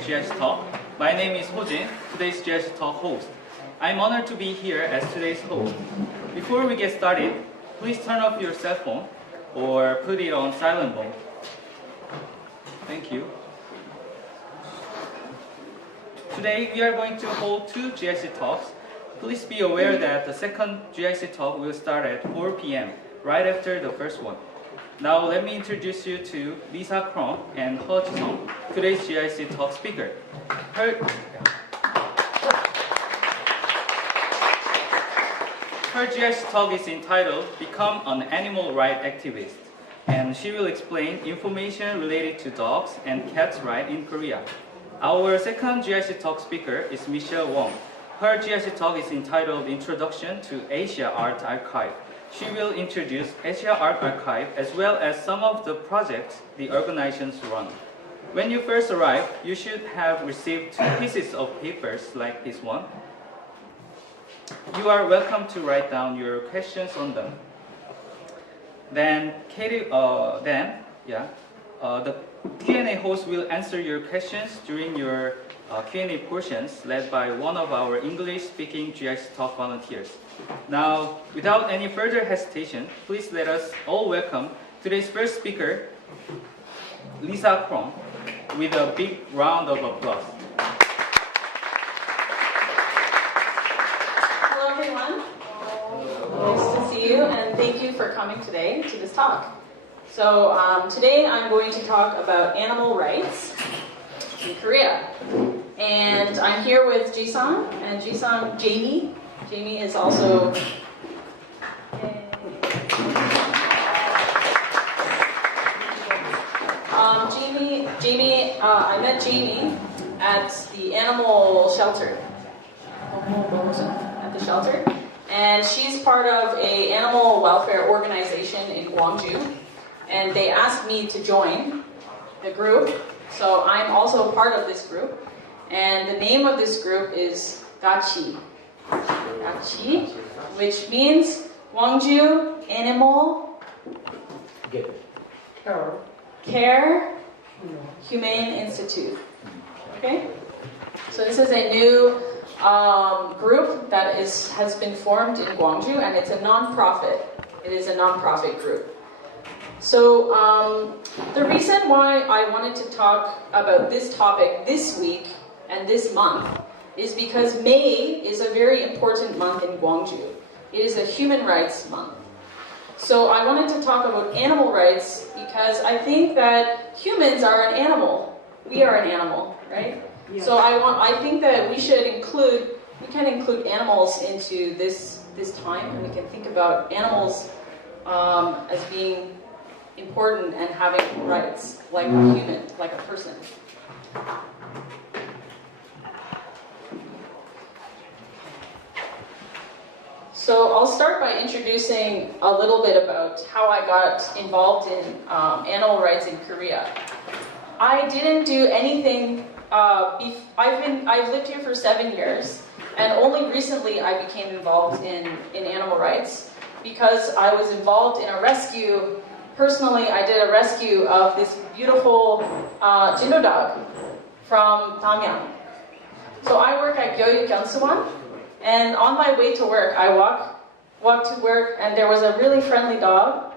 GIC Talk. My name is Ho-jin, today's GIC Talk host. I'm honored to be here as today's host. Before we get started, please turn off your cell phone or put it on silent mode. Thank you. Today we are going to hold two GIC talks. Please be aware that the second GIC talk will start at 4 p.m. right after the first one. Now let me introduce you to Lisa Crone and Jiseong, today's GIC talk speaker. Her GIC talk is entitled Become an Animal Rights Activist, and she will explain information related to dogs and cats' rights in Korea. Our second GIC talk speaker is Michelle Wong. Her GIC talk is entitled Introduction to Asia Art Archive. She will introduce Asia Art Archive as well as some of the projects the organizations run. When you first arrive, you should have received two pieces of papers like this one. You are welcome to write down your questions on them. Then, the Q&A host will answer your questions during your Q&A portions led by one of our English-speaking GIC Talk volunteers. Now, without any further hesitation, please let us all welcome today's first speaker, Lisa Crone, with a big round of applause. Hello, everyone. Nice to see you, and thank you for coming today to this talk. So today I'm going to talk about animal rights in Korea. And I'm here with Jiseong, and Jiseong, Jamie. Jamie is also... I met Jamie at the animal shelter. At the shelter. And she's part of an animal welfare organization in Gwangju. And they asked me to join the group. So I'm also part of this group. And the name of this group is Gachi. Gachi, which means Gwangju Animal Care Humane Institute. Okay? So this is a new group that has been formed in Gwangju, and it's a non-profit. It is a non-profit group. So the reason why I wanted to talk about this topic this week and this month is because May is a very important month in Gwangju. It is a human rights month. So I wanted to talk about animal rights because I think that humans are an animal. We are an animal, right? Yeah. So I think that we can include animals into this time, and we can think about animals as being important and having rights, like a human, like a person. So I'll start by introducing a little bit about how I got involved in animal rights in Korea. I didn't do anything. I've lived here for 7 years, and only recently I became involved in animal rights because I was involved in a rescue. Personally, I did a rescue of this beautiful Jindo dog from Damyang. So I work at Gyeoyu Gyeonsuwon, and on my way to work, I walked to work, and there was a really friendly dog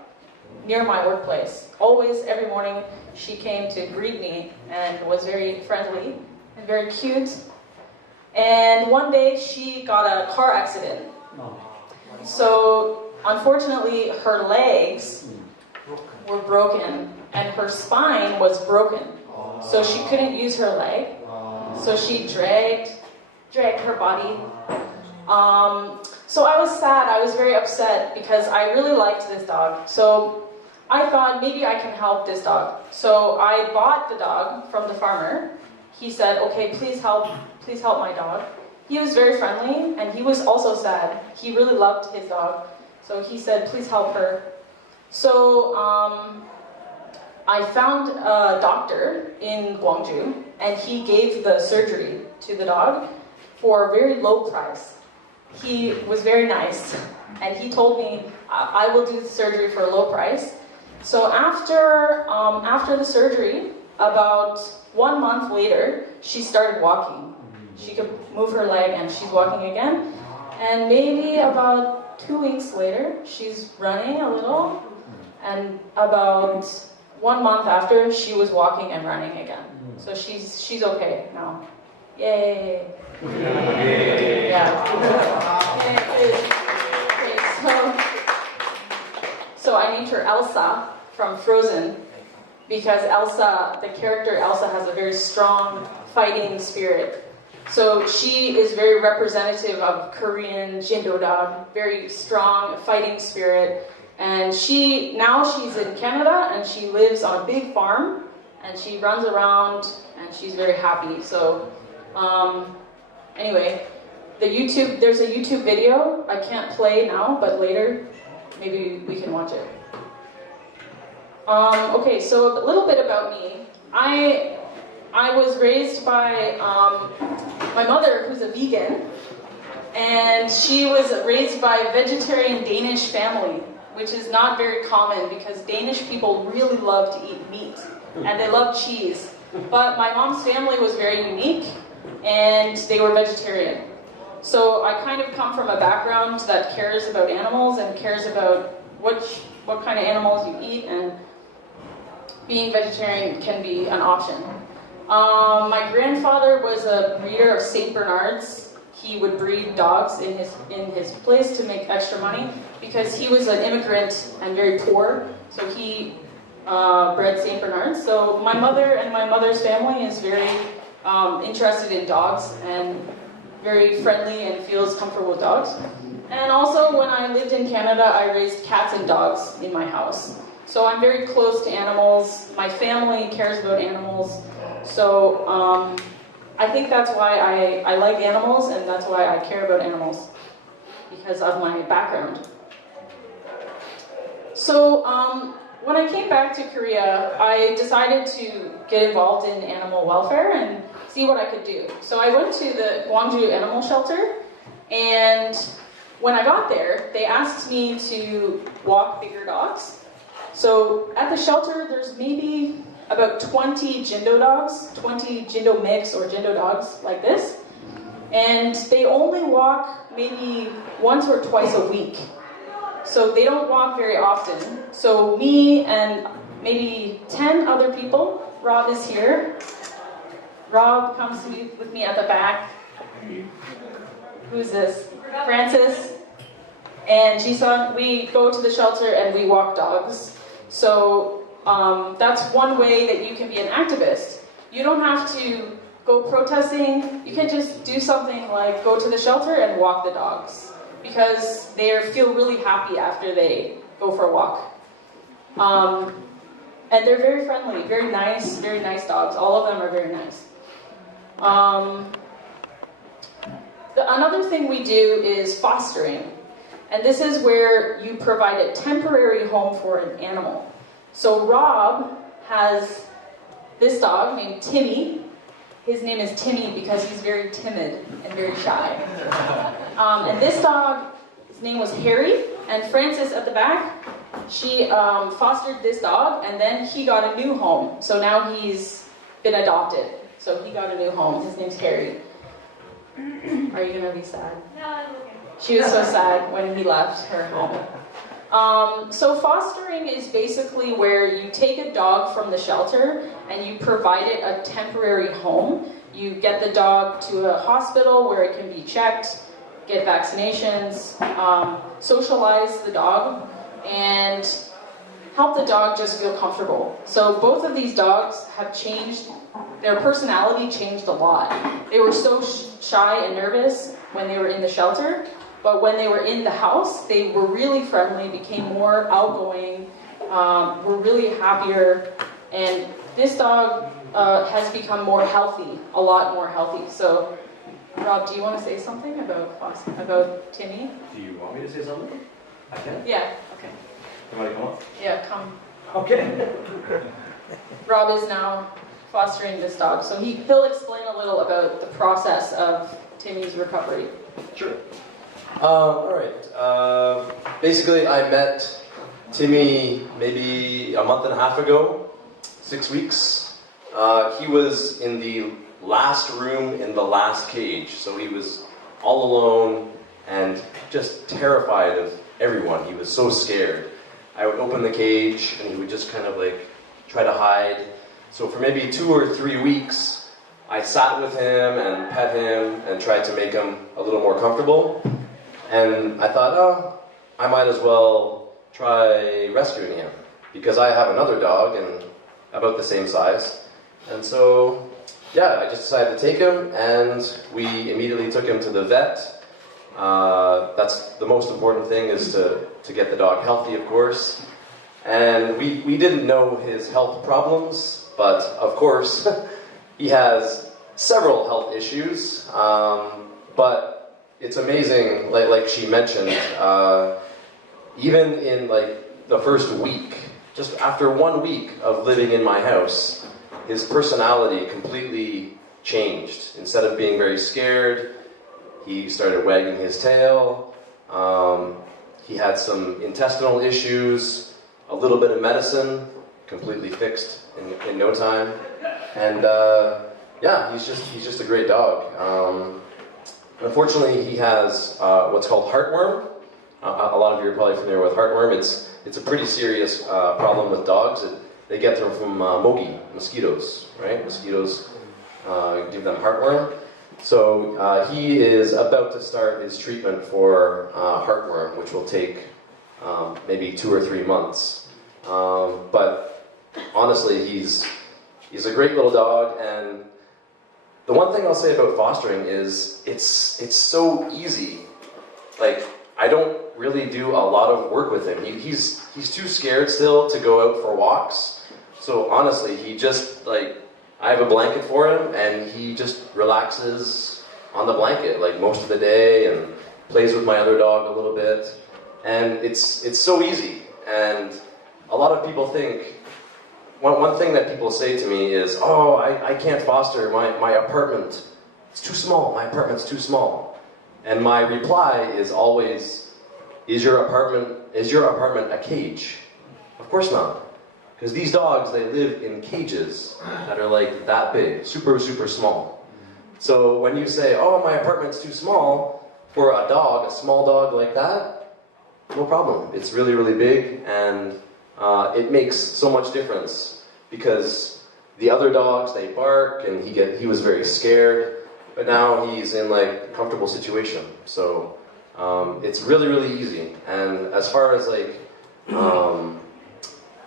near my workplace. Always, every morning, she came to greet me and was very friendly and very cute. And one day, she got a car accident. So, unfortunately, her legs were broken, and her spine was broken. So she couldn't use her leg. So she dragged her body. So I was sad, I was very upset because I really liked this dog. So I thought maybe I can help this dog. So I bought the dog from the farmer. He said, okay, please help my dog. He was very friendly, and he was also sad. He really loved his dog. So he said, please help her. So I found a doctor in Gwangju, and he gave the surgery to the dog for a very low price. He was very nice, and he told me, I will do the surgery for a low price. So after the surgery, about 1 month later, she started walking. She could move her leg and she's walking again. And maybe about 2 weeks later, she's running a little. And about 1 month after, she was walking and running again. So she's okay now. Yay! Yeah. Okay, so I named her Elsa from Frozen because Elsa, the character Elsa, has a very strong fighting spirit. So she is very representative of Korean Jindo-dog, very strong fighting spirit. And she's in Canada and she lives on a big farm and she runs around and she's very happy. So anyway, there's a YouTube video. I can't play now, but later maybe we can watch it. Okay, so a little bit about me. I was raised by my mother, who's a vegan, and she was raised by a vegetarian Danish family, which is not very common because Danish people really love to eat meat, and they love cheese. But my mom's family was very unique, and they were vegetarian. So I kind of come from a background that cares about animals and cares about what kind of animals you eat, and being vegetarian can be an option. My grandfather was a breeder of Saint Bernards. He would breed dogs in his place to make extra money because he was an immigrant and very poor. So he bred Saint Bernards. So my mother and my mother's family is very interested in dogs and very friendly and feels comfortable with dogs. And also when I lived in Canada, I raised cats and dogs in my house. So I'm very close to animals. My family cares about animals. So I think that's why I like animals, and that's why I care about animals, because of my background. So when I came back to Korea, I decided to get involved in animal welfare and see what I could do. So I went to the Gwangju Animal Shelter, and when I got there, they asked me to walk bigger dogs. So at the shelter, there's maybe about 20 Jindo dogs, 20 Jindo mix or Jindo dogs like this. And they only walk maybe once or twice a week. So they don't walk very often. So me and maybe 10 other people, Rob is here. Rob comes to me with me at the back. Who's this? Francis and Jiseong. We go to the shelter and we walk dogs. So that's one way that you can be an activist. You don't have to go protesting. You can just do something like go to the shelter and walk the dogs, because they feel really happy after they go for a walk. And they're very friendly, very nice dogs. All of them are very nice. Another thing we do is fostering. And this is where you provide a temporary home for an animal. So Rob has this dog named Timmy. His name is Timmy because he's very timid and very shy. And this dog, his name was Harry. And Frances at the back, she fostered this dog, and then he got a new home. So now he's been adopted. So he got a new home. His name's Harry. Are you going to be sad? No, I'm okay. She was so sad when he left her home. So fostering is basically where you take a dog from the shelter and you provide it a temporary home. You get the dog to a hospital where it can be checked, get vaccinations, socialize the dog, and help the dog just feel comfortable. So both of these dogs have changed, their personality changed a lot. They were so shy and nervous when they were in the shelter, but when they were in the house, they were really friendly, became more outgoing, were really happier, and this dog has become more healthy, a lot more healthy. So, Rob, do you want to say something about Timmy? Do you want me to say something? I can? Yeah, okay. Somebody come on? Yeah, come. Okay. Rob is now fostering this dog, so he'll explain a little about the process of Timmy's recovery. Sure. All right. Basically, I met Timmy maybe a month and a half ago, 6 weeks, He was in the last room in the last cage, so he was all alone and just terrified of everyone. He was so scared. I would open the cage and he would just kind of like try to hide. So for maybe 2 or 3 weeks, I sat with him and pet him and tried to make him a little more comfortable. And I thought, oh, I might as well try rescuing him because I have another dog and about the same size. And so, yeah, I just decided to take him, and we immediately took him to the vet. That's the most important thing, is to get the dog healthy, of course. And we didn't know his health problems, but of course, he has several health issues. But it's amazing, like she mentioned, even in like the first week, just after 1 week of living in my house, his personality completely changed. Instead of being very scared, he started wagging his tail. He had some intestinal issues, a little bit of medicine, completely fixed in no time. And yeah, he's just a great dog. Unfortunately, he has what's called heartworm. A lot of you are probably familiar with heartworm. It's a pretty serious problem with dogs. They get them from mogi, mosquitoes, right? Mosquitoes give them heartworm. So he is about to start his treatment for heartworm, which will take maybe 2 or 3 months. But honestly, he's a great little dog, and the one thing I'll say about fostering is it's so easy. Like, I don't really do a lot of work with him. He's too scared still to go out for walks. So honestly, he just, like, I have a blanket for him, and he just relaxes on the blanket like most of the day and plays with my other dog a little bit. And it's so easy. And a lot of people think, one thing that people say to me is, oh, I can't foster, my apartment, it's too small, my apartment's too small. And my reply is always, is your apartment a cage? Of course not. Because these dogs, they live in cages that are like that big, super, super small. So when you say, oh, my apartment's too small, for a dog, a small dog like that, no problem. It's really, really big, and it makes so much difference. Because the other dogs, they bark, and he was very scared, but now he's in like a comfortable situation. So it's really, really easy. And as far as like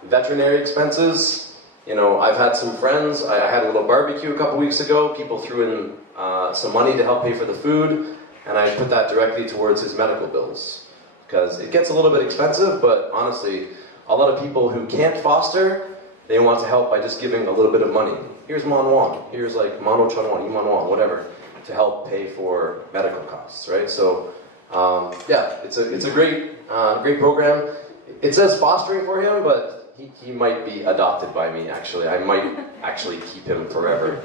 veterinary expenses, you know, I've had some friends. I had a little barbecue a couple weeks ago. People threw in some money to help pay for the food, and I put that directly towards his medical bills. Because it gets a little bit expensive, but honestly, a lot of people who can't foster, they want to help by just giving a little bit of money. Here's Manwan, here's like Mano Chanwan, Imanwan, whatever, to help pay for medical costs, right? So, yeah, it's a great program. It says fostering for him, but he might be adopted by me, actually. I might actually keep him forever.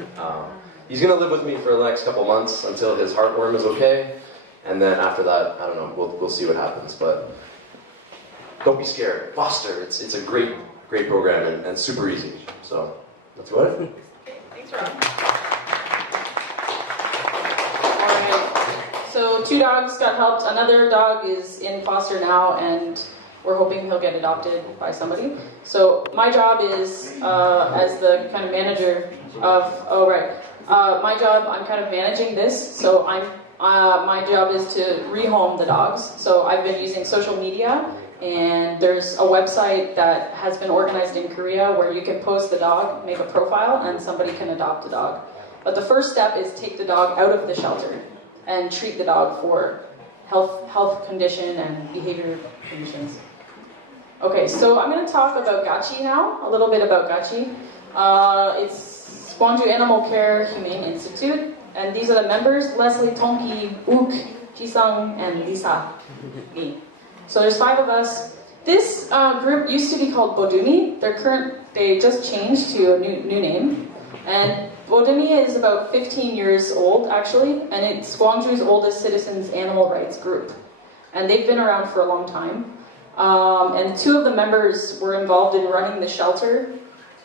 He's going to live with me for the next couple months until his heartworm is okay. And then after that, I don't know, we'll see what happens. But don't be scared. Foster, it's a great program and super easy. So that's about it. Thanks, Rob. Alright, so 2 dogs got helped. Another dog is in foster now, and we're hoping he'll get adopted by somebody. So my job is, as the kind of manager of, my job, I'm kind of managing this. So my job is to rehome the dogs. So I've been using social media, and there's a website that has been organized in Korea where you can post the dog, make a profile, and somebody can adopt the dog. But the first step is take the dog out of the shelter and treat the dog for health condition and behavior conditions. Okay, so I'm going to talk about Gachi now, a little bit about Gachi. It's Gwangju Animal Care Humane Institute, and these are the members: Leslie, Tongki, Uk, Jiseong, and Lisa, me. So there's 5 of us. This group used to be called Bodumi. They just changed to a new name. And Bodumi is about 15 years old, actually, and it's Gwangju's oldest citizens' animal rights group. And they've been around for a long time. And 2 of the members were involved in running the shelter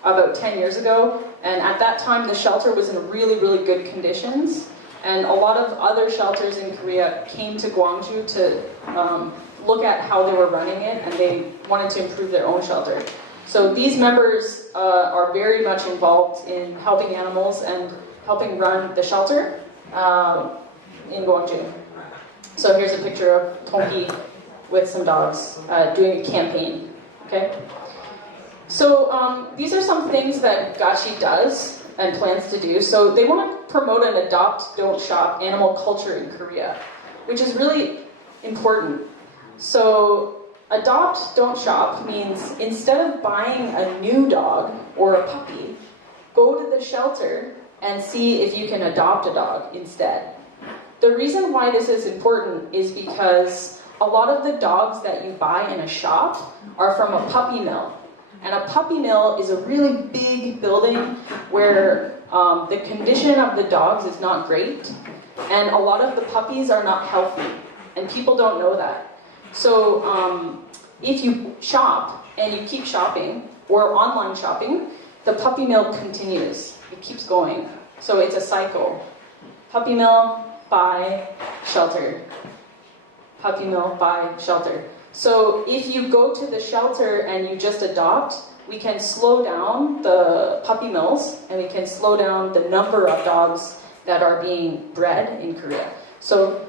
about 10 years ago, And at that time, the shelter was in really, really good conditions. And a lot of other shelters in Korea came to Gwangju to look at how they were running it, and they wanted to improve their own shelter. So these members are very much involved in helping animals and helping run the shelter in Gwangju. So here's a picture of Tongki with some dogs doing a campaign. Okay. So these are some things that Gachi does and plans to do. So they want to promote an adopt, don't shop animal culture in Korea, which is really important. So adopt, don't shop means instead of buying a new dog or a puppy, go to the shelter and see if you can adopt a dog instead. The reason why this is important is because a lot of the dogs that you buy in a shop are from a puppy mill. And a puppy mill is a really big building where the condition of the dogs is not great, and a lot of the puppies are not healthy, and people don't know that. So if you shop and you keep shopping, or online shopping, the puppy mill continues. It keeps going. So it's a cycle. Puppy mill, buy, shelter. Puppy mill, buy, shelter. So if you go to the shelter and you just adopt, we can slow down the puppy mills, and we can slow down the number of dogs that are being bred in Korea. So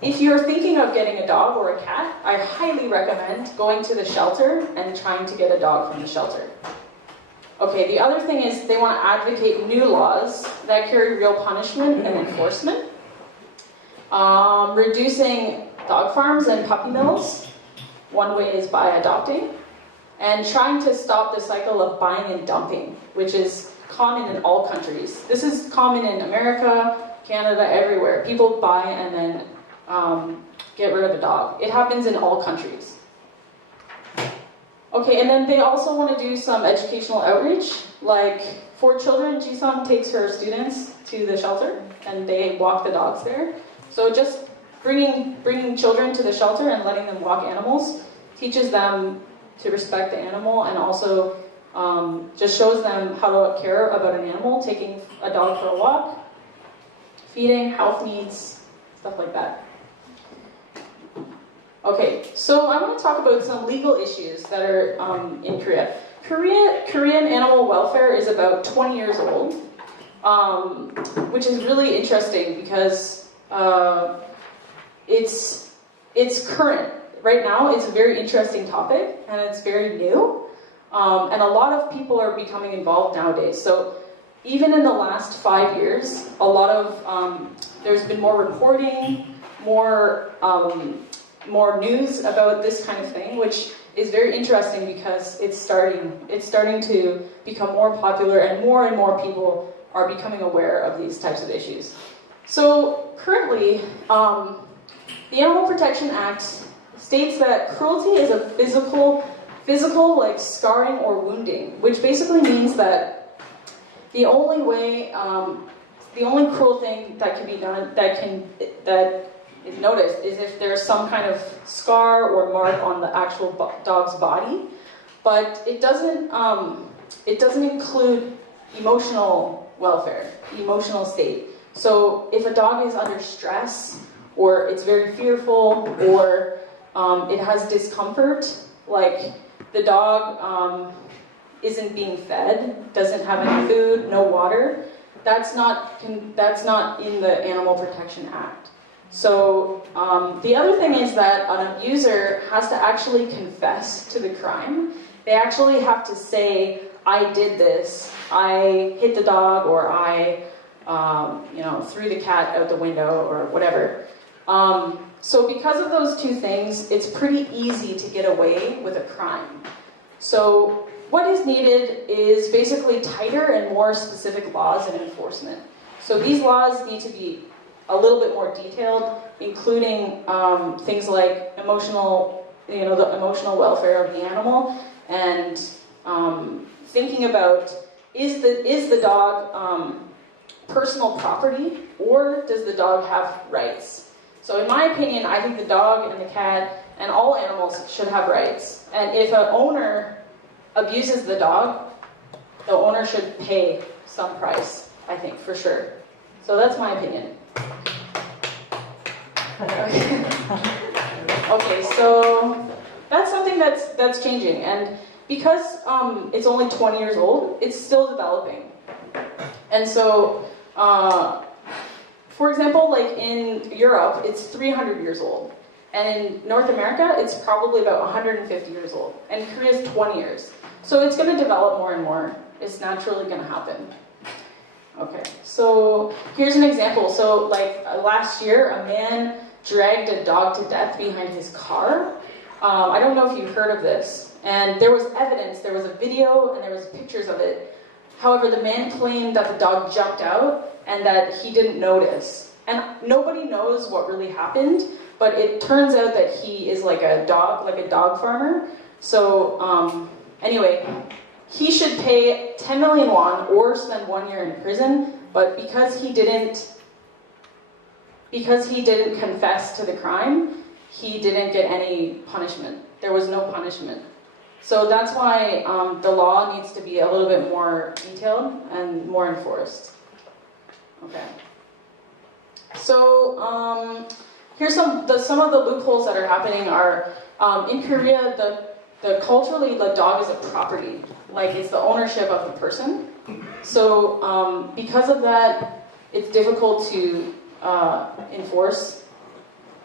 if you're thinking of getting a dog or a cat, I highly recommend going to the shelter and trying to get a dog from the shelter. Okay, the other thing is they want to advocate new laws that carry real punishment and enforcement. Reducing dog farms and puppy mills. One way is by adopting. And trying to stop the cycle of buying and dumping, which is common in all countries. This is common in America, Canada, everywhere. People buy and then get rid of a dog. It happens in all countries. Okay, and then they also want to do some educational outreach. Like for children, Jiseong takes her students to the shelter and they walk the dogs there. So just bringing children to the shelter and letting them walk animals teaches them to respect the animal, and also just shows them how to care about an animal, taking a dog for a walk, feeding, health needs, stuff like that. Okay, so I want to talk about some legal issues that are in Korea. Korean animal welfare is about 20 years old, which is really interesting because it's current. Right now, it's a very interesting topic, and it's very new, and a lot of people are becoming involved nowadays. So even in the last 5 years, a lot of there's been more reporting, more news about this kind of thing, which is very interesting because it's starting to become more popular, and more people are becoming aware of these types of issues. So currently, the Animal Protection Act states that cruelty is a physical like scarring or wounding, which basically means that the only cruel thing that can be done, that is noticed, is if there's some kind of scar or mark on the actual dog's body, but it doesn't include emotional welfare, emotional state. So if a dog is under stress, or it's very fearful, or it has discomfort, like the dog isn't being fed, doesn't have any food, no water, that's not in the Animal Protection Act. So the other thing is that an abuser has to actually confess to the crime. They actually have to say, I did this, I hit the dog, or I threw the cat out the window, or whatever. So because of those two things, it's pretty easy to get away with a crime. So what is needed is basically tighter and more specific laws and enforcement. So these laws need to be a little bit more detailed, including things like the emotional welfare of the animal, and thinking about is the dog personal property, or does the dog have rights? So in my opinion, I think the dog and the cat and all animals should have rights. And if an owner abuses the dog, the owner should pay some price, I think, for sure. So that's my opinion. Okay, so that's something that's changing, and because it's only 20 years old, it's still developing. And so, for example, like in Europe, it's 300 years old. And in North America, it's probably about 150 years old. And Korea's 20 years. So it's going to develop more and more. It's naturally going to happen. Okay, so here's an example. So like last year, a man dragged a dog to death behind his car. I don't know if you've heard of this. And there was evidence, there was a video, and there was pictures of it. However, the man claimed that the dog jumped out and that he didn't notice. And nobody knows what really happened, but it turns out that he is like a dog farmer. So anyway, he should pay 10 million won or spend 1 year in prison, but because he didn't confess to the crime, he didn't get any punishment. There was no punishment. So that's why the law needs to be a little bit more detailed and more enforced. Okay. So here's some of the loopholes that are happening are in Korea the culturally the dog is a property, like it's the ownership of the person. So because of that, it's difficult to enforce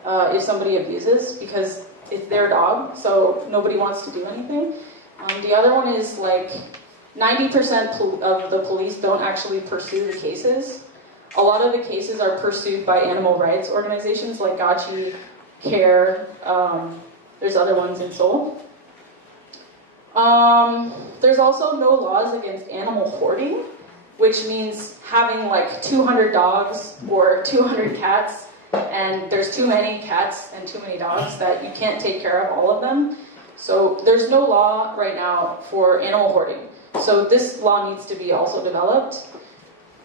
if somebody abuses because it's their dog, so nobody wants to do anything. The other one is like 90% of the police don't actually pursue the cases. A lot of the cases are pursued by animal rights organizations like Gachi, CARE, there's other ones in Seoul. There's also no laws against animal hoarding, which means having like 200 dogs or 200 cats, and there's too many cats and too many dogs that you can't take care of all of them. So there's no law right now for animal hoarding. So this law needs to be also developed.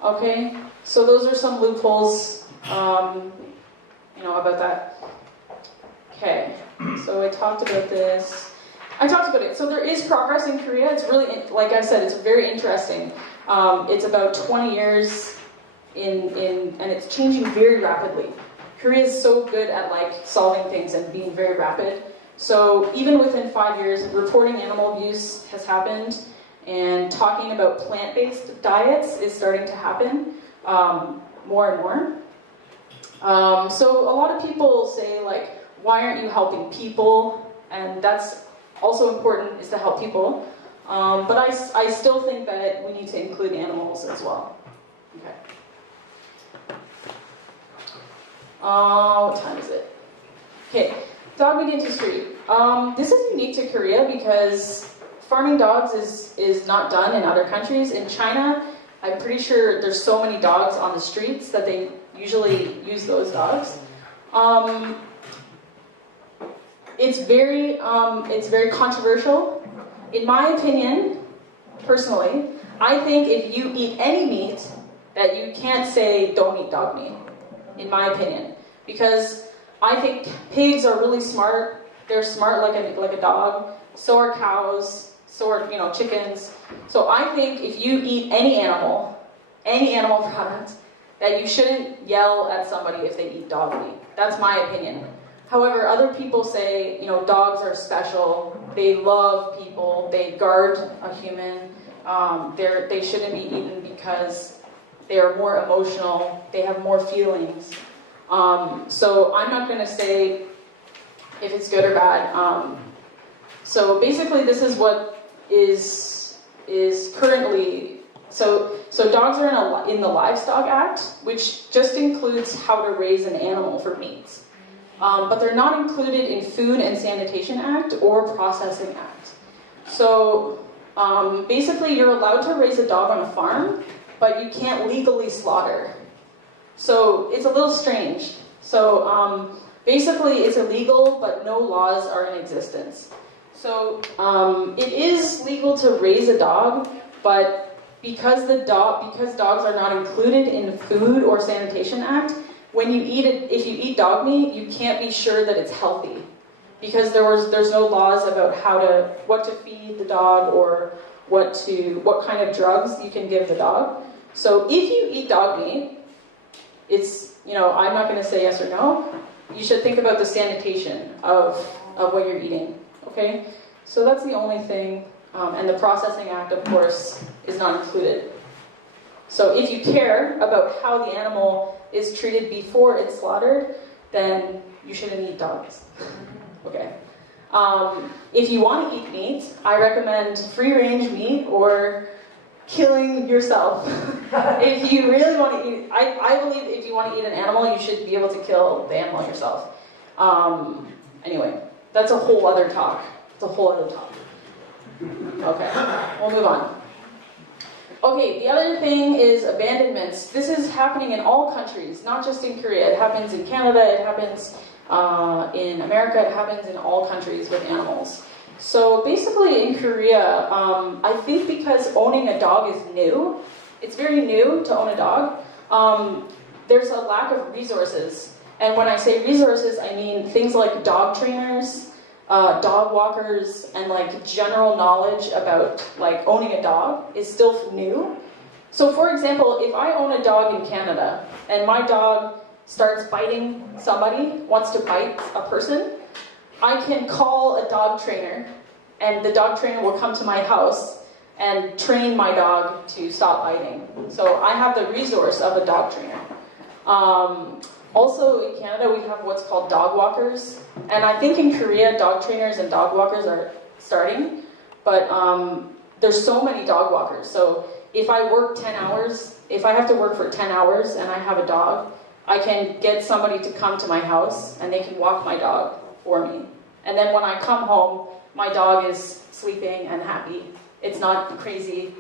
Okay, so those are some loopholes, about that. Okay, so I talked about this. I talked about it. So there is progress in Korea. It's really, like I said, it's very interesting. It's about 20 years and it's changing very rapidly. Korea is so good at like solving things and being very rapid. So even within 5 years, reporting animal abuse has happened, and talking about plant-based diets is starting to happen more and more. So a lot of people say like, why aren't you helping people? And that's also important, is to help people. But I still think that we need to include animals as well. Okay. What time is it? Okay, dog meat industry. This is unique to Korea because farming dogs is not done in other countries. In China, I'm pretty sure there's so many dogs on the streets that they usually use those dogs. It's very controversial. In my opinion, personally, I think if you eat any meat, that you can't say don't eat dog meat, in my opinion. Because I think pigs are really smart. They're smart like a dog. So are cows, so are chickens. So I think if you eat any animal product, that you shouldn't yell at somebody if they eat dog meat. That's my opinion. However, other people say, dogs are special, they love people, they guard a human, they shouldn't be eaten because they are more emotional, they have more feelings. So I'm not going to say if it's good or bad. So basically this is what is currently, so dogs are in the Livestock Act, which just includes how to raise an animal for meat. But they're not included in Food and Sanitation Act or Processing Act. So basically you're allowed to raise a dog on a farm, but you can't legally slaughter. So it's a little strange. So basically it's illegal, but no laws are in existence. So it is legal to raise a dog, but because dogs are not included in the Food or Sanitation Act, when you eat it, if you eat dog meat, you can't be sure that it's healthy, because there's no laws about what to feed the dog or what kind of drugs you can give the dog. So if you eat dog meat, it's, I'm not going to say yes or no. You should think about the sanitation of what you're eating, okay? So that's the only thing, and the Processing Act, of course, is not included. So if you care about how the animal is treated before it's slaughtered, then you shouldn't eat dogs, okay? If you want to eat meat, I recommend free-range meat or killing yourself. If you really want to eat, I believe if you want to eat an animal, you should be able to kill the animal yourself. Anyway, that's a whole other talk. It's a whole other talk. Okay, we'll move on. Okay, the other thing is abandonments. This is happening in all countries, not just in Korea. It happens in Canada, it happens in America, it happens in all countries with animals. So basically in Korea, I think because owning a dog is new, it's very new to own a dog, there's a lack of resources. And when I say resources, I mean things like dog trainers, dog walkers, and like general knowledge about like owning a dog is still new. So for example, if I own a dog in Canada and my dog starts biting somebody, wants to bite a person, I can call a dog trainer and the dog trainer will come to my house and train my dog to stop biting. So I have the resource of a dog trainer. Also in Canada we have what's called dog walkers, and I think in Korea dog trainers and dog walkers are starting, but there's so many dog walkers. So if I work 10 hours, if I have to work for 10 hours and I have a dog, I can get somebody to come to my house and they can walk my dog for me. And then when I come home, my dog is sleeping and happy. It's not crazy,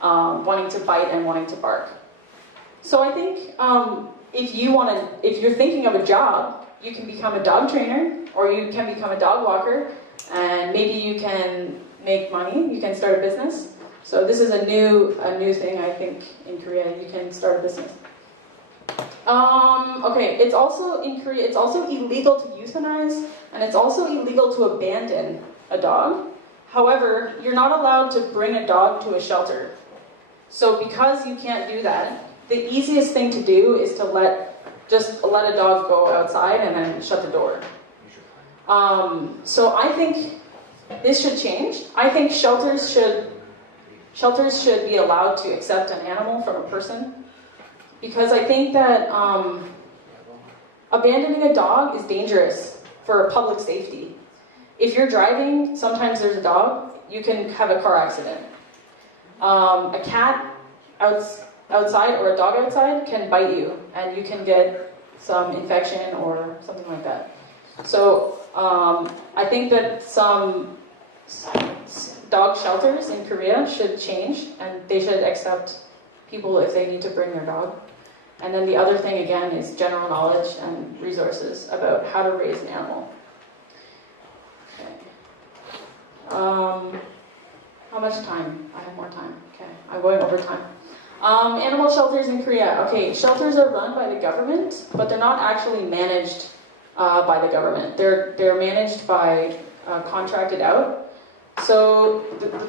wanting to bite and wanting to bark. So I think if you're thinking of a job, you can become a dog trainer or you can become a dog walker, and maybe you can make money. You can start a business. So this is a new thing, I think, in Korea. You can start a business. Okay, it's also in Korea. It's also illegal to euthanize, and it's also illegal to abandon a dog. However, you're not allowed to bring a dog to a shelter. So because you can't do that, the easiest thing to do is to just let a dog go outside and then shut the door. So I think this should change. I think shelters should be allowed to accept an animal from a person, because I think that abandoning a dog is dangerous for public safety. If you're driving, sometimes there's a dog, you can have a car accident. A cat outside or a dog outside can bite you, and you can get some infection or something like that. So I think that some dog shelters in Korea should change, and they should accept people if they need to bring their dog. And then the other thing again is general knowledge and resources about how to raise an animal. Okay. How much time? I have more time. Okay, I'm going over time. Animal shelters in Korea. Okay, shelters are run by the government, but they're not actually managed by the government. They're managed by contracted out. So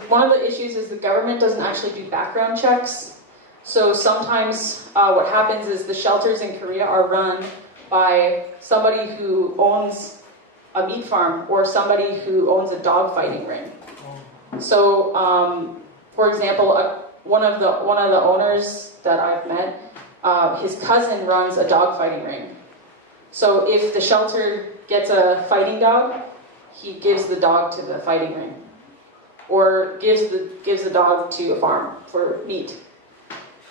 one of the issues is the government doesn't actually do background checks. So sometimes what happens is the shelters in Korea are run by somebody who owns a meat farm or somebody who owns a dog fighting ring. So, for example, one of the owners that I've met, his cousin runs a dog fighting ring. So if the shelter gets a fighting dog, he gives the dog to the fighting ring, or gives the dog to a farm for meat.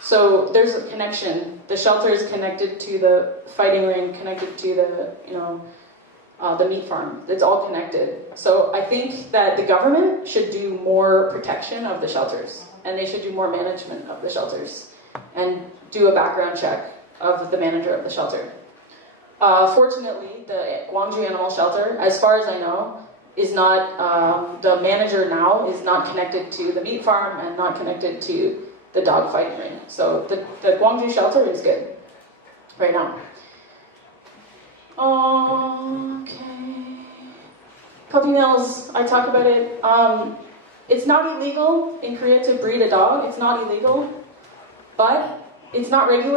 So there's a connection. The shelter is connected to the fighting ring, connected to the meat farm. It's all connected. So I think that the government should do more protection of the shelters, and they should do more management of the shelters, and do a background check of the manager of the shelter. Fortunately, the Gwangju Animal Shelter, as far as I know, is not, the manager now is not connected to the meat farm and not connected to the dog fighting ring. So the Gwangju shelter is good right now. Okay. Puppy mills, I talked about it. It's not illegal in Korea to breed a dog. It's not illegal. but it's not regulated.